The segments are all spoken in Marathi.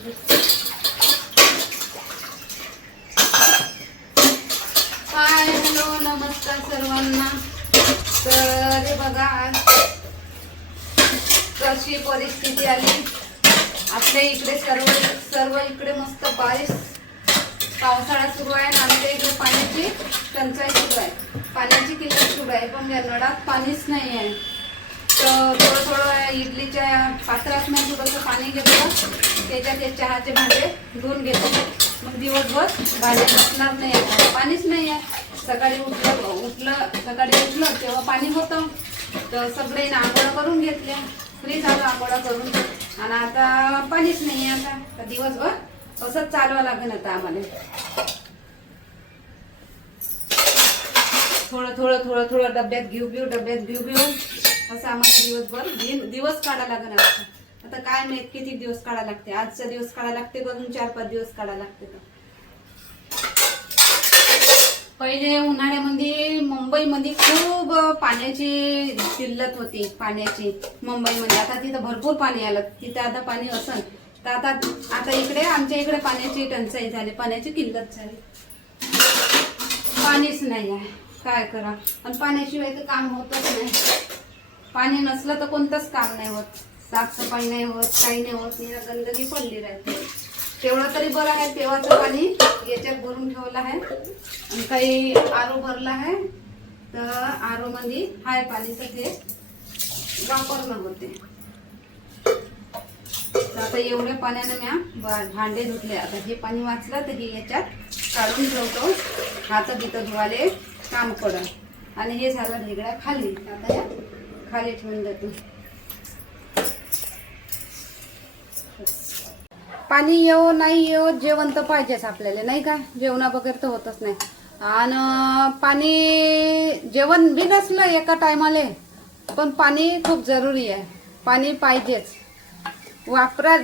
हाय हॅलो नमस्कार सर्वांना. तर हे बघा आज कशी परिस्थिती आली आपल्या इकडे. सर्व इकडे मस्त बारिश पावसाळा सुरू आहे. आमच्या इकडे पाण्याची टंचाई सुरू आहे, पाण्याची किल्लत सुरू आहे. पण या नळात पाणीच नाही आहे. तर थोडं इडलीच्या पात्रात नाही थोडंसं पाणी घेतलं, त्याच्यात ते चहाचे भांडे धुवून घेतो. मग दिवसभर भांडे बसणार नाही, पाणीच नाही आहे. सकाळी उठलं तेव्हा पाणी होतं. तर सगळे आंघोळ करून घेतल्या, फ्री झालं आंघोळा करून. आणि आता पाणीच नाही आहे. आता दिवसभर असंच चालवा लागेल आता आम्हाला. थोडं डब्यात घेऊ असं आम्हाला दिवस काढा लागेल. आता काय माहित किती दिवस काढा लागते. आजचा दिवस काढा लागते का 4-5 दिवस काढा लागते. पहिले उन्हाळ्यामध्ये मुंबईमध्ये खूप पाण्याची किल्लत होती, पाण्याची मुंबईमध्ये. आता तिथं भरपूर पाणी आलं, तिथं आता पाणी असेल. तर आता इकडे आमच्या इकडे पाण्याची टंचाई झाली, पाण्याची किल्लत झाली. पाणीच नाही आहे, काय करा. आणि पाण्याशिवाय तर काम होतच नाही. पाणी नसलं तर कोणतंच काम नाही होत, साफसफाई नाही होत, काही नाही होत. गंदगी पडली राहते. तेवढं तरी बरं आहे, तेव्हाचं पाणी याच्यात भरून ठेवलं आहे. आणि काही आरो भरला आहे, तर आरो मध्ये हाय पाणी, तर ते वापरणं होते. आता एवढ्या पाण्याने मी भांडे धुतले. आता हे पाणी वाचलं तर हे याच्यात काढून ठेवतो, हात बितं धुवाले काम पडल. आणि हे झालं वेगळ्या खाली, आता या खाली ठेवून देतो. पाणी येऊ नाही येऊ, जेवण तर पाहिजेच आपल्याला, नाही का. जेवणा बगैर तर होतच नाही. आणि पाणी जेवण बी नसलं एका टायमाले, पण पाणी खूप जरुरी आहे. पाणी पाहिजेच.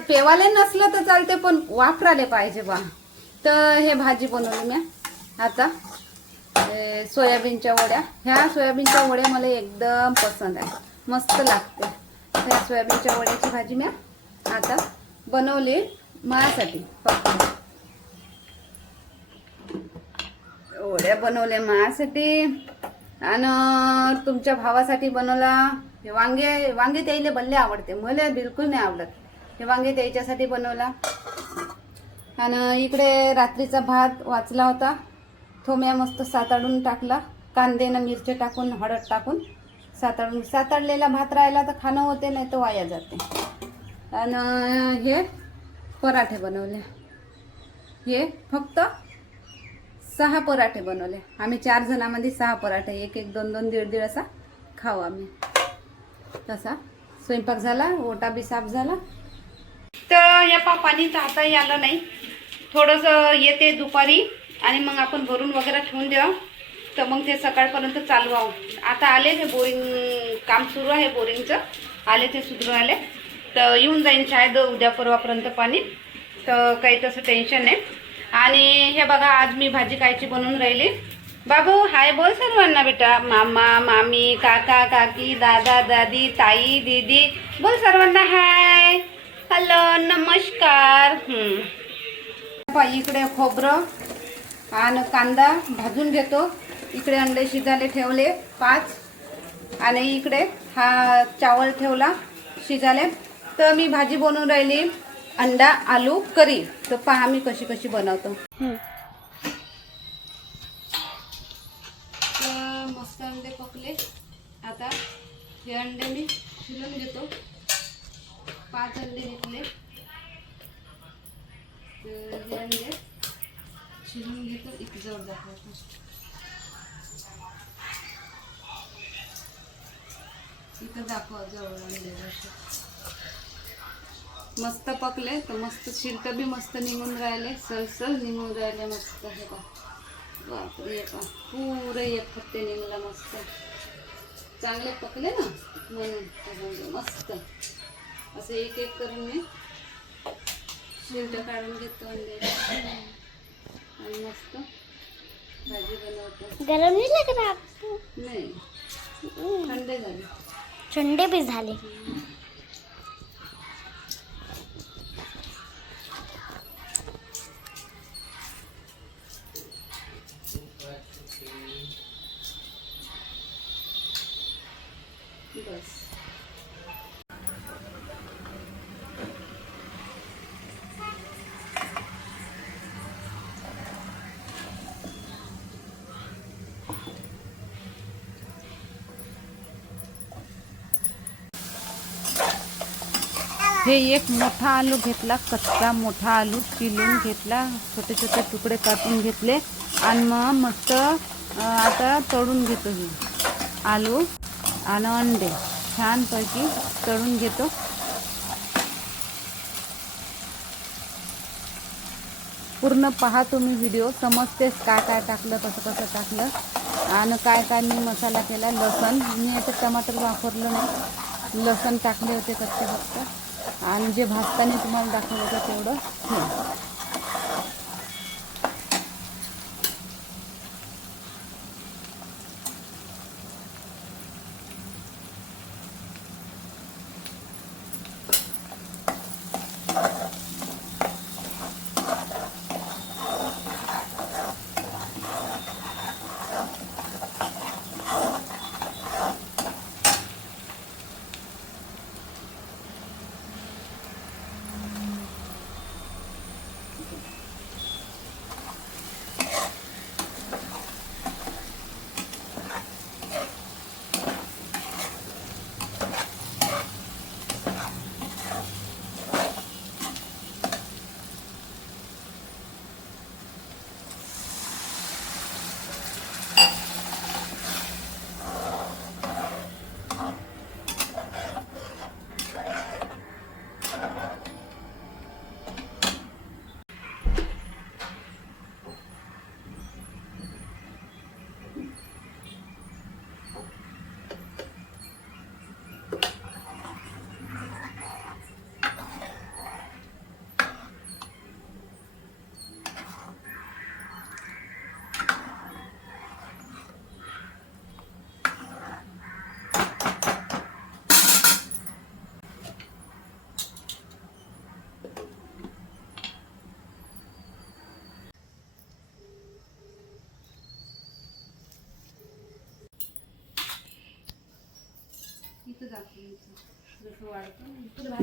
पेवाले नसलं तर चालते, पण वापराले पाहिजे बा. तर हे भाजी बनवली मी आता, सोयाबीनच्या वड्या. ह्या सोयाबीनच्या वड्या मला एकदम पसंत आहे, मस्त लागते. ह्या सोयाबीनच्या वड्याची भाजी मी आता बनवली माझ्यासाठी. वड्या बनवल्या माझ्यासाठी आणि तुमच्या भावासाठी बनवला. हे वांगे त्याला भल्ले आवडते, मला बिलकुल नाही आवडत. हे वांगे त्याच्यासाठी बनवला. आणि इकडे रात्रीचा भात वाचला होता, तो मी मस्त साताडून टाकला. कांदे न मिरची टाकून, हळद टाकून साताडलेला भात राहिला तर खाणं होते, नाही तर वाया जाते. आणि हे पराठे बनवले. हे फक्त 6 पराठे बनवले आम्ही. 4 जणांमध्ये 6 पराठे, 1-1, 2-2, 1.5 असा खाऊ आम्ही. तसा स्वयंपाक झाला, ओटा बी साफ झाला. तर या पाणी तर आताही आलं नाही, थोडंसं येते दुपारी. आणि मग आपण भरून वगैरे ठेवून द्यावं, तर मग ते सकाळपर्यंत चालवावं. आता आले ते बोरिंग काम सुरू आहे, बोरिंगचं आले ते सुरू आले. तर येऊन जाईन शायद उद्या परवापर्यंत पाणी. तर काही तसं टेन्शन नाही. आणि हे बघा आज मी भाजी कायची बनवून राहिली. बाबू हाय बोल सर्वांना बेटा. मामा मामी, काका काकी, दादा दादी, ताई दीदी, बोल सर्वांना हाय हॅलो नमस्कार. इकडे खोबरं आणि कांदा भाजून घेतो. इकडे अंडे शिजायला ठेवले 5. आणि इकडे हा चावल ठेवला शिजायला. तर मी भाजी बनवून राहिली अंडा आलू करी. तर पहा मी कशी बनवतो. तर मस्त अंडे पकले. आता हे अंडे मी शिजून घेतो. 5 अंडे घेतले, तर हे अंडे शिजून घेतो. इथे जवळ दाखवतो. इथं दाखवा जवळ अंडे मस्त पकले. तर मस्त शिल्क बी मस्त निघून राहिले, सलसल निघून राहिले मस्त. हे का बापरे, पुरे एक फट्टे निघला मस्त. चांगले पकले ना म्हणून मस्त असं एक करून मी शिल्क काढून घेतो अंडे आणि मस्त भाजी बनवतो. गरम नाही लागत? नाही, थंडे झाले, थंडे बी झाले. हे एक मोठा आलू घेतला, कच्चा मोठा आलू चिरून घेतला, छोटे छोटे तुकडे कापून घेतले आणि मग मस्त आता तळून घेतो हे आलू आणि अंडे छानपैकी तळून घेतो. पूर्ण पहा तुम्ही व्हिडिओ, समजतेच काय काय टाकलं, कसं कसं टाकलं आणि काय काय मी मसाला केला. लसण मी याच्यात टमाटर वापरलं नाही, लसण टाकले होते कच्चे फक्त आणि जे भाजताना तुम्हाला दाखवलं होतं तेवढं हे.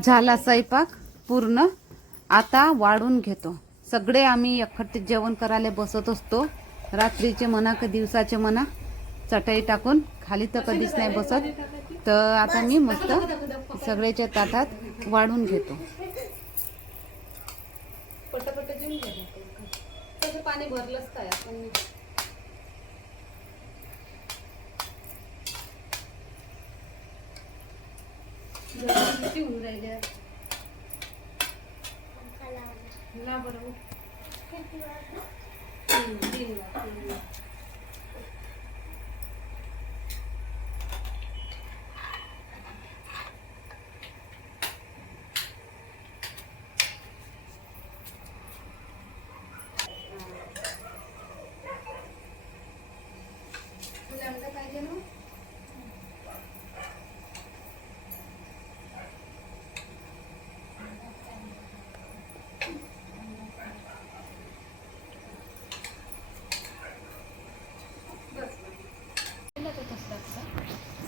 झाला स्वयंपाक पूर्ण, आता वाढून घेतो. सगळे आम्ही एकखट्टे जेवण करायला बसत असतो, रात्रीचे म्हणा का दिवसाचे म्हणा, चटई टाकून खाली तर कधीच नाही बसत. तर आता मी मस्त सगळ्याच्या ताटात वाढून घेतो. पटापट जेवून घ्या, पाणी भरलंच काय आपण. ला बरोबर पाहिजे ना.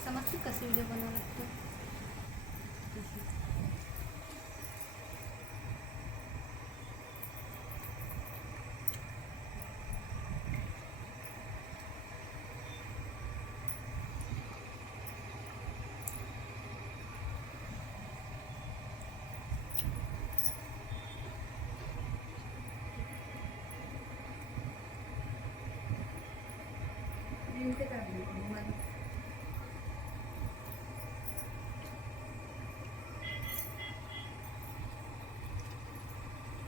समजते कसे व्हिडिओ बनवावं लागतं.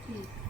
ठीक.